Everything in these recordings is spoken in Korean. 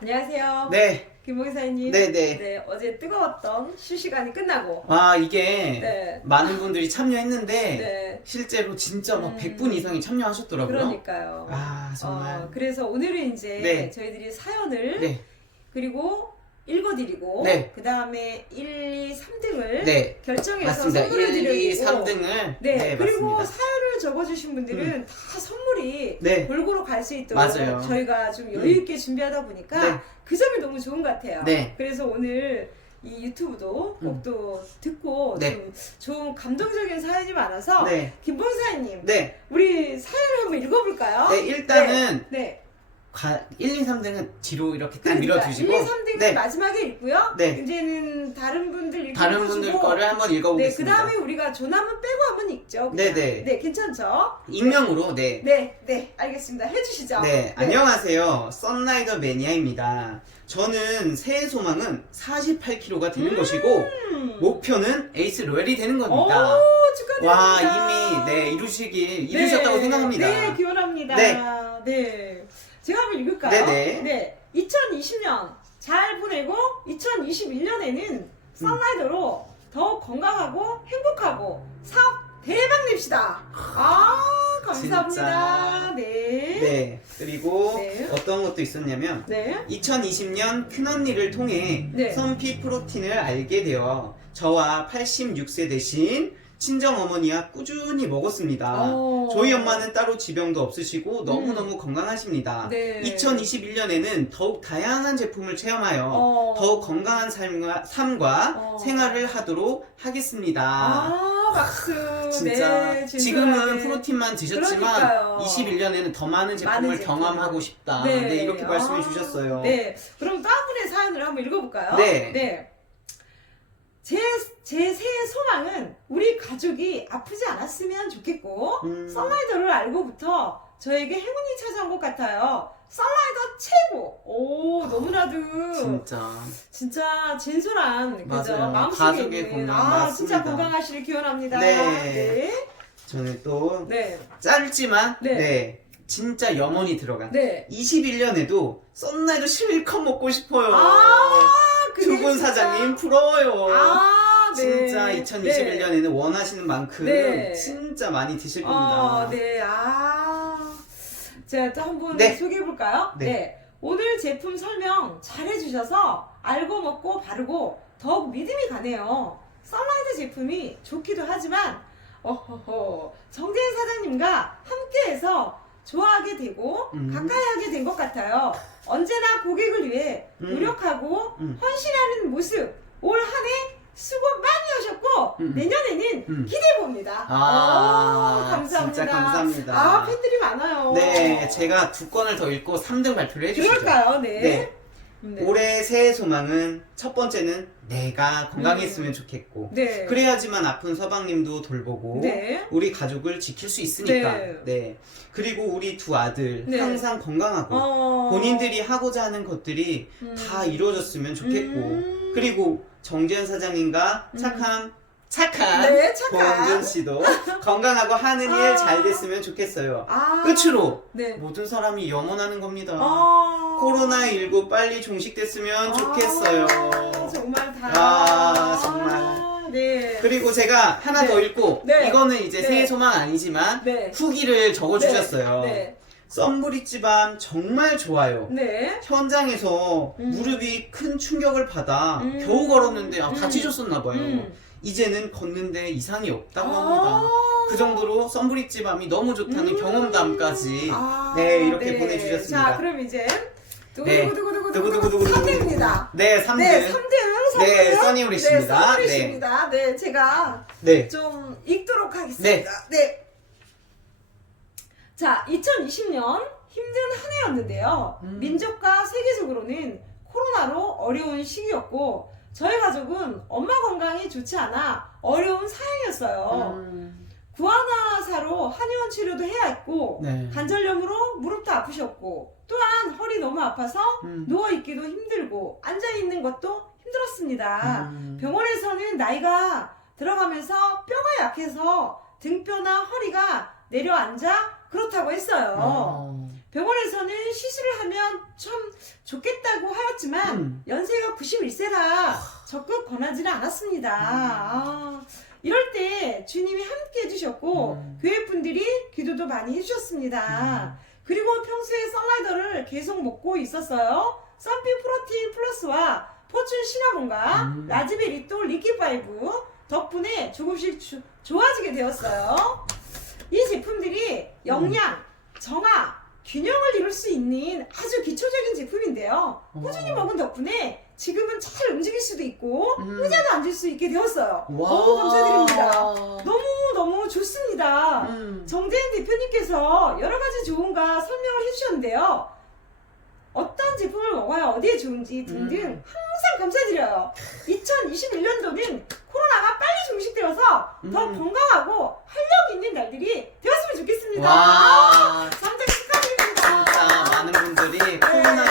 안녕하세요. 네, 김봉희 사장님. 네, 네. 네, 어제 뜨거웠던 실시간이 끝나고. 아 이게 네. 많은 분들이 참여했는데 네. 실제로 진짜 막 음. 100분 이상이 참여하셨더라고요. 그러니까요. 아 정말. 어, 그래서 오늘은 이제 네. 저희들이 사연을 네, 그리고 읽어드리고 네. 그 다음에 1, 2, 3등을 네, 결정해서 맞습니다. 선물을 1, 2, 드리고 3등을 네, 그리고 맞습니다. 음. 사연 을 적어주신 분들은 다 선물이 네. 골고루 갈 수 있도록 맞아요. 저희가 좀 여유 있게 준비하다 보니까 네. 그 점이 너무 좋은 것 같아요. 네. 그래서 오늘 이 유튜브도 음. 꼭또 듣고 네. 좀 좋은 감동적인 사연이 많아서 네, 김봉 사장님 네, 우리 사연을 한번 읽어볼까요? 네 일단은 네. 가, 1, 2, 3등은 뒤로 이렇게 딱 그러니까 밀어두시고 1, 2, 3등은 네, 마지막에 읽고요. 네. 이제는 다른 분들 읽고 다른 분들 거를 한번 읽어보겠습니다. 네, 그 다음에 우리가 조남은 빼고 한번 읽죠. 그냥. 네네. 네, 괜찮죠? 익명으로 네. 네, 네, 알겠습니다. 해주시죠. 네, 안녕하세요. 썬라이더 매니아입니다. 저는 새해 소망은 48kg가 되는 것이고 음. 목표는 에이스 로얄이 되는 오, 겁니다. 축하드립니다. 와 이미 네 이루시길 이루셨다고 네, 생각합니다. 네, 기원합니다. 네. 네. 제가 한번 읽을까요? 네네. 네. 2020년 잘 보내고 2021년에는 썬라이더로 더욱 건강하고 행복하고 사업 대박 냅시다. 아, 감사합니다. 진짜. 네. 네, 그리고 네. 어떤 것도 있었냐면 네. 2020년 큰언니를 통해 네. 선피 프로틴을 알게 되어 저와 86세 대신 친정 어머니와 꾸준히 먹었습니다. 어. 저희 엄마는 따로 지병도 없으시고 너무너무 건강하십니다. 네. 2021년에는 더욱 다양한 제품을 체험하여 어. 더욱 건강한 삶과, 삶과 어. 생활을 하도록 하겠습니다. 아, 박수. 진짜 네, 지금은 진솔하게. 프로틴만 드셨지만 그러니까요. 21년에는 더 많은 제품을 많은 제품. 경험하고 싶다. 네, 이렇게 말씀해 아, 주셨어요. 네. 그럼 또한 분의 사연을 한번 읽어볼까요? 네. 제, 제 새해 소망은 우리 가족이 아프지 않았으면 좋겠고, 음. 썬라이더를 알고부터 저에게 행운이 찾아온 것 같아요. 썬라이더 최고! 오, 너무나도. 진짜 진짜 진솔한 그죠 맞아요. 마음속에 가족의 있는 건강 아 맞습니다. 진짜 건강하시길 기원합니다. 네. 네. 저는 또 네. 짧지만 네. 네. 진짜 염원이 들어간 네. 21년에도 썬라이더 실컷 먹고 싶어요. 아, 그게 두분 진짜- 사장님 부러워요. 아, 네. 진짜 2021년에는 원하시는 만큼 네. 진짜 많이 드실 겁니다. 어, 네. 아. 제가 또한분 네. 소개해 볼까요? 네. 오늘 제품 설명 잘 해 주셔서 알고 먹고 바르고 더욱 믿음이 가네요. 썬라이드 제품이 좋기도 하지만, 어허허, 정재인 사장님과 함께해서 좋아하게 되고 음. 가까이 하게 된 것 같아요. 언제나 고객을 위해 음. 노력하고 음. 헌신하는 모습 올 한 해 수고 많이 하셨고 음. 내년에는 음. 기대해 봅니다. 아, 감사합니다. 진짜 감사합니다. 아 팬들이 많아요. 네, 제가 두 건을 더 읽고 3등 발표를 해주시죠. 그럴까요? 네. 네. 네. 올해 새해 소망은 첫 번째는 내가 건강했으면 좋겠고 네. 그래야지만 아픈 서방님도 돌보고 네. 우리 가족을 지킬 수 있으니까 네. 네. 그리고 우리 두 아들 네. 항상 건강하고 어. 본인들이 하고자 하는 것들이 음. 다 이루어졌으면 좋겠고 음. 그리고 정재현 사장님과 음. 착한 착한 네, 착한. 봉준 씨도 건강하고 하는 아. 일 잘 됐으면 좋겠어요. 아. 끝으로 네. 모든 사람이 영원하는 겁니다. 어. 코로나19 빨리 종식됐으면 아, 좋겠어요. 정말 다. 아, 정말. 네. 그리고 제가 하나 네. 더 읽고 네. 이거는 이제 네. 새해 소망 아니지만 네. 후기를 적어주셨어요. 네. 썬브릿지 밤 정말 좋아요. 네. 현장에서 음. 무릎이 큰 충격을 받아 음. 겨우 걸었는데 아, 음. 다치셨었나 봐요. 음. 이제는 걷는데 이상이 없다고 아. 합니다. 그 정도로 썬브릿지 밤이 너무 좋다는 음. 경험담까지 아, 네, 이렇게 보내주셨습니다. 자, 그럼 이제 네. 두구두구두구두구 두구두구두구두구. 3등입니다. 네, 3등. 네, 3등. 네, 써니우리씨입니다. 네, 써니우리씨입니다. 네. 제가 네. 좀 읽도록 하겠습니다. 네. 자, 2020년 힘든 한 해였는데요. 음. 민족과 세계적으로는 코로나로 어려운 시기였고, 저희 가족은 엄마 건강이 좋지 않아 어려운 사양이었어요. 음. 구안화사로 한의원 치료도 해야 했고, 네. 관절염으로 무릎도 아프셨고, 또한 허리 너무 아파서 음. 누워 있기도 힘들고, 앉아 있는 것도 힘들었습니다. 음. 병원에서는 나이가 들어가면서 뼈가 약해서 등뼈나 허리가 내려앉아 그렇다고 했어요. 어. 병원에서는 시술을 하면 참 좋겠다고 하였지만 음. 연세가 91세라 적극 권하지는 않았습니다. 아, 이럴 때 주님이 함께 해주셨고 음. 교회 분들이 기도도 많이 해주셨습니다. 그리고 평소에 썬라이더를 계속 먹고 있었어요. 썬피 프로틴 플러스와 포춘 시나몬과 음. 라즈베리 또 리키파이브 덕분에 조금씩 주- 좋아지게 되었어요. 이 제품들이 영양, 정화, 균형을 이룰 수 있는 아주 기초적인 제품인데요. 꾸준히 어. 먹은 덕분에 지금은 잘 움직일 수도 있고 음. 의자도 앉을 수 있게 되었어요. 와. 너무 감사드립니다. 너무 너무 좋습니다. 음. 정재현 대표님께서 여러 가지 좋은가 설명을 해주셨는데요. 어떤 제품을 먹어야 어디에 좋은지 등등 음. 항상 감사드려요. 2021년도는 코로나가 빨리 종식되어서 더 음. 건강하고 활력 있는 날들이 되었으면 좋겠습니다. 와. 상장 축하드립니다. 진짜 많은 분들이 코로나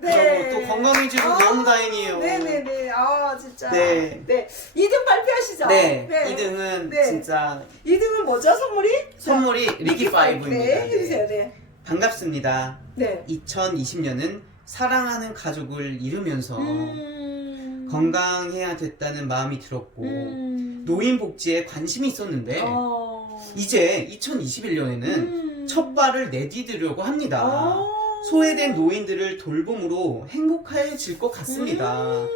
네. 그러고 또 건강해지고 아, 너무 다행이에요. 네네네. 아 진짜. 네. 네. 2등 발표하시죠. 네, 2등은 네. 진짜 2등은 뭐죠? 선물이? 선물이 리기5입니다. 네, 해주세요. 네. 반갑습니다. 네. 2020년은 사랑하는 가족을 이루면서 음. 건강해야 됐다는 마음이 들었고 음. 노인 복지에 관심이 있었는데 어. 이제 2021년에는 음. 첫 발을 내디디려고 합니다. 어. 소외된 노인들을 돌봄으로 행복해질 것 같습니다.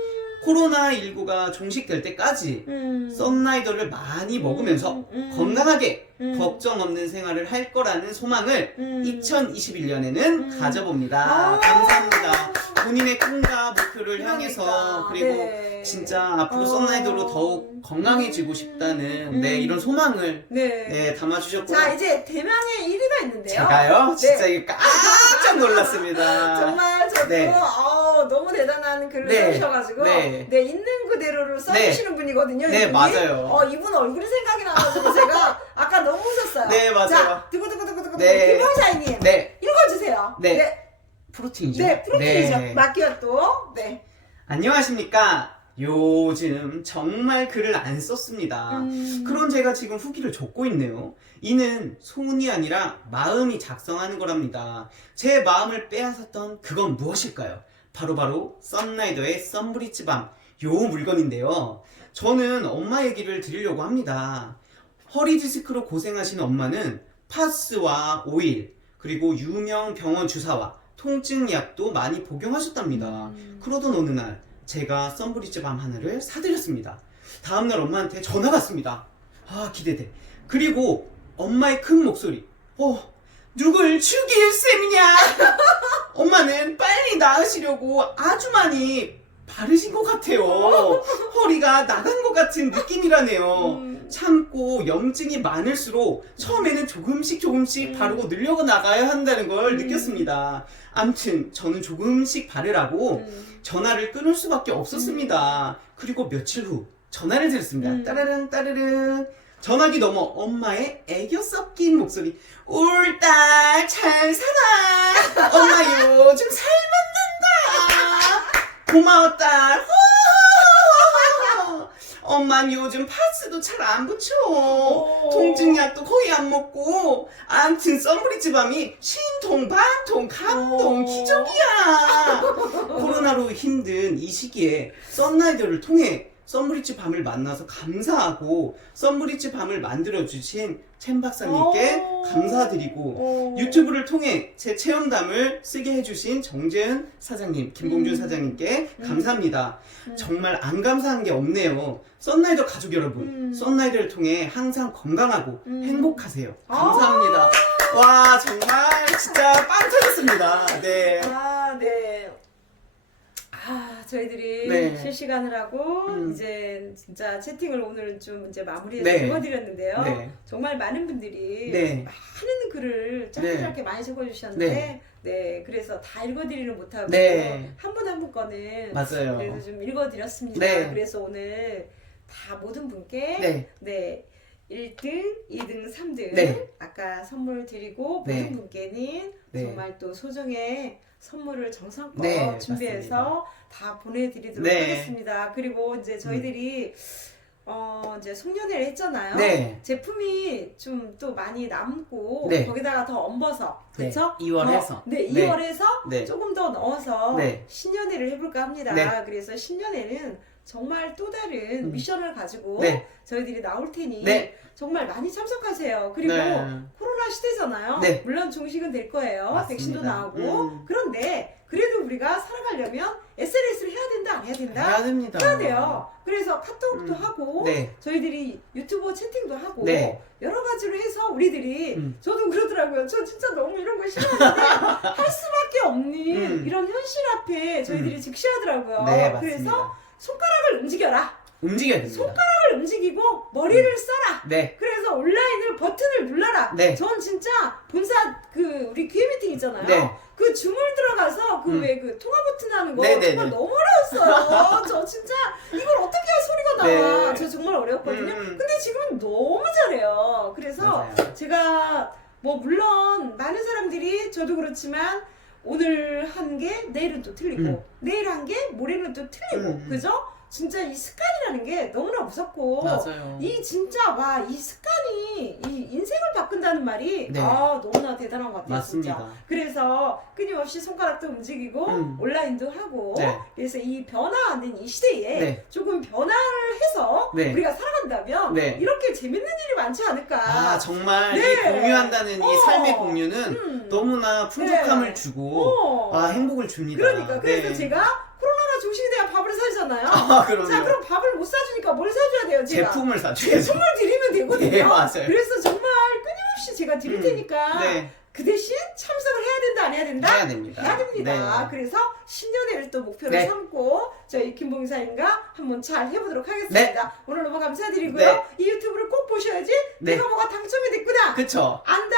코로나19가 종식될 때까지 음. 썬라이더를 많이 먹으면서 음, 음, 건강하게 음. 걱정 없는 생활을 할 거라는 소망을 음. 2021년에는 음. 가져봅니다. 아. 감사합니다. 본인의 꿈과 목표를 그러니까. 향해서 그리고 네. 진짜 앞으로 어. 썬라이더로 더욱 건강해지고 음. 싶다는 네, 음. 이런 소망을 네. 네, 담아주셨고 자 이제 대망의 1위가 있는데요. 제가요? 진짜 네. 깜짝 놀랐습니다. 정말 저도 네. 어, 너무 대단한 글을 네. 써주셔가지고 네. 네. 있는 그대로를 써주시는 분이거든요. 네, 이분이. 맞아요. 어 이분 얼굴이 생각이 나가지고 제가 아까 너무 웃었어요. 네, 맞아요. 자 두구두구두구두구 네. 김홍사님 네, 읽어주세요. 네. 네, 프로틴이죠. 네, 프로틴이죠. 네. 마키아또. 네. 안녕하십니까. 요즘 정말 글을 안 썼습니다. 음. 그런 제가 지금 후기를 적고 있네요. 이는 손이 아니라 마음이 작성하는 거랍니다. 제 마음을 빼앗았던 그건 무엇일까요? 바로바로 썬라이더의 썬브리츠 밤. 요 물건인데요. 저는 엄마 얘기를 드리려고 합니다. 허리 디스크로 고생하시는 엄마는 파스와 오일, 그리고 유명 병원 주사와 통증 약도 많이 복용하셨답니다. 음. 그러던 어느 날 제가 썬브리즈 밤 하나를 사드렸습니다. 다음날 엄마한테 전화가 왔습니다. 아 기대돼. 그리고 엄마의 큰 목소리. 어 누굴 죽일 셈이냐? 나으시려고 아주 많이 바르신 것 같아요. 허리가 나간 것 같은 느낌이라네요. 음. 참고 염증이 많을수록 처음에는 조금씩 조금씩 음. 바르고 늘려 나가야 한다는 걸 음. 느꼈습니다. 암튼 저는 조금씩 바르라고 음. 전화를 끊을 수밖에 없었습니다. 그리고 며칠 후 전화를 드렸습니다. 음. 따르릉 따르릉 전화기 넘어 엄마의 애교 섞인 목소리 울딸 잘 살아 엄마 요즘 살만난다 고마워 딸. 엄만 요즘 파스도 잘 안 붙여 오. 통증약도 거의 안 먹고 암튼 썬브리즈 밤이 신통 반통 감동 오. 기적이야 코로나로 힘든 이 시기에 썬라이더를 통해 썬브리즈 밤을 만나서 감사하고 썬브리즈 밤을 만들어 주신 chen 박사님께 오. 감사드리고 오. 유튜브를 통해 제 체험담을 쓰게 해주신 정재은 사장님, 김봉준 음. 사장님께 음. 감사합니다. 음. 정말 안 감사한 게 없네요. 썬라이더 가족 여러분, 음. 썬라이더를 통해 항상 건강하고 음. 행복하세요. 아. 감사합니다. 와, 정말 진짜 빵 터졌습니다. 네. 아, 네. 아, 저희들이 네. 실시간을 하고 음. 이제 진짜 채팅을 오늘 좀 이제 마무리해서 네. 읽어드렸는데요. 네. 정말 많은 분들이 네. 많은 글을 짧게 네. 짧게 많이 적어주셨는데 네. 네. 그래서 다 읽어드리는 못하고 네. 한분 한 분 거는 맞아요. 그래도 좀 읽어드렸습니다. 네. 그래서 오늘 다 모든 분께 네. 네. 1등, 2등, 3등 네. 아까 선물 드리고 네. 모든 분께는 네. 정말 또 소정의 선물을 정성껏 네, 준비해서 다 보내드리도록 네. 하겠습니다. 그리고 이제 저희들이 어, 이제 송년회를 했잖아요. 네. 제품이 좀 또 많이 남고 네. 거기다가 더 얹어서 네. 그렇죠? 2월에서. 네, 네. 2월에서 네. 조금 더 넣어서 네. 신년회를 해볼까 합니다. 네. 그래서 신년회는 정말 또 다른 음. 미션을 가지고 네. 저희들이 나올 테니 네. 정말 많이 참석하세요. 그리고 네. 코로나 시대잖아요. 네. 물론 종식은 될 거예요. 맞습니다. 백신도 나오고. 음. 그런데 그래도 우리가 살아가려면 SNS를 해야 된다, 안 해야 된다? 해야 됩니다. 해야 돼요. 그래서 카톡도 음. 하고 네. 저희들이 유튜브 채팅도 하고 네. 여러 가지로 해서 우리들이 음. 저도 그러더라고요. 저 진짜 너무 이런 거 싫어하는데 할 수밖에 없는 음. 이런 현실 앞에 저희들이 즉시하더라고요. 네, 맞습니다. 그래서 손가락을 움직여라. 움직여야 됩니다. 손가락을 움직이고 머리를 써라. 네. 그래서 온라인을 버튼을 눌러라. 네. 전 진짜 본사 그 우리 기회 미팅 있잖아요. 네. 그 줌을 들어가서 그 음. 왜 그 통화 버튼 하는 거 네, 네, 정말 네. 너무 어려웠어요. 저 진짜 이걸 어떻게 해야 소리가 나와. 네. 저 정말 어려웠거든요. 음. 근데 지금은 너무 잘해요. 그래서 맞아요. 제가 뭐 물론 많은 사람들이 저도 그렇지만 오늘 한 게 내일은 또 틀리고 음. 내일 한 게 모레는 또 틀리고 음, 음. 그죠? 진짜 이 습관이라는 게 너무나 무섭고 맞아요. 이 진짜 와 이 습관이 이 인생을 바꾼다는 말이 네. 아 너무나 대단한 것 같아요 진짜 맞습니다. 그래서 끊임없이 손가락도 움직이고 음. 온라인도 하고 네. 그래서 이 변화하는 이 시대에 네. 조금 변화를 해서 네. 우리가 살아간다면 네. 이렇게 재밌는 일이 많지 않을까 아, 정말 네. 이 공유한다는 어. 이 삶의 공유는 음. 너무나 풍족함을 네. 주고 어. 아, 행복을 줍니다. 그러니까 그래서 네. 제가 사주잖아요 아. 자 그럼 밥을 못 사주니까 뭘 사줘야 돼요 제가 제품을 사줘야죠. 제품을 드리면 되거든요 네, 맞아요. 그래서 정말 끊임없이 제가 드릴 음. 테니까 네. 그 대신 참석을 해야 된다 안 해야 된다? 해야 됩니다. 해야 됩니다. 네. 그래서 신년회를 또 목표로 네. 삼고 저희 김봉사님과 한번 잘 해보도록 하겠습니다. 오늘 너무 감사드리고요. 네. 이 유튜브를 꼭 보셔야지 네. 내가 뭐가 당첨이 됐구나. 그쵸. 안다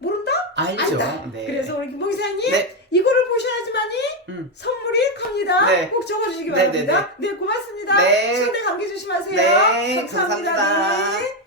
모른다? 알죠. 안다. 네. 그래서 우리 김봉사님 네. 이거를 보셔야지만이 음. 선물이 갑니다. 네. 꼭 적어주시기 네, 바랍니다. 네, 고맙습니다. 네. 추운데 감기 조심하세요. 네, 감사합니다. 감사합니다. 네.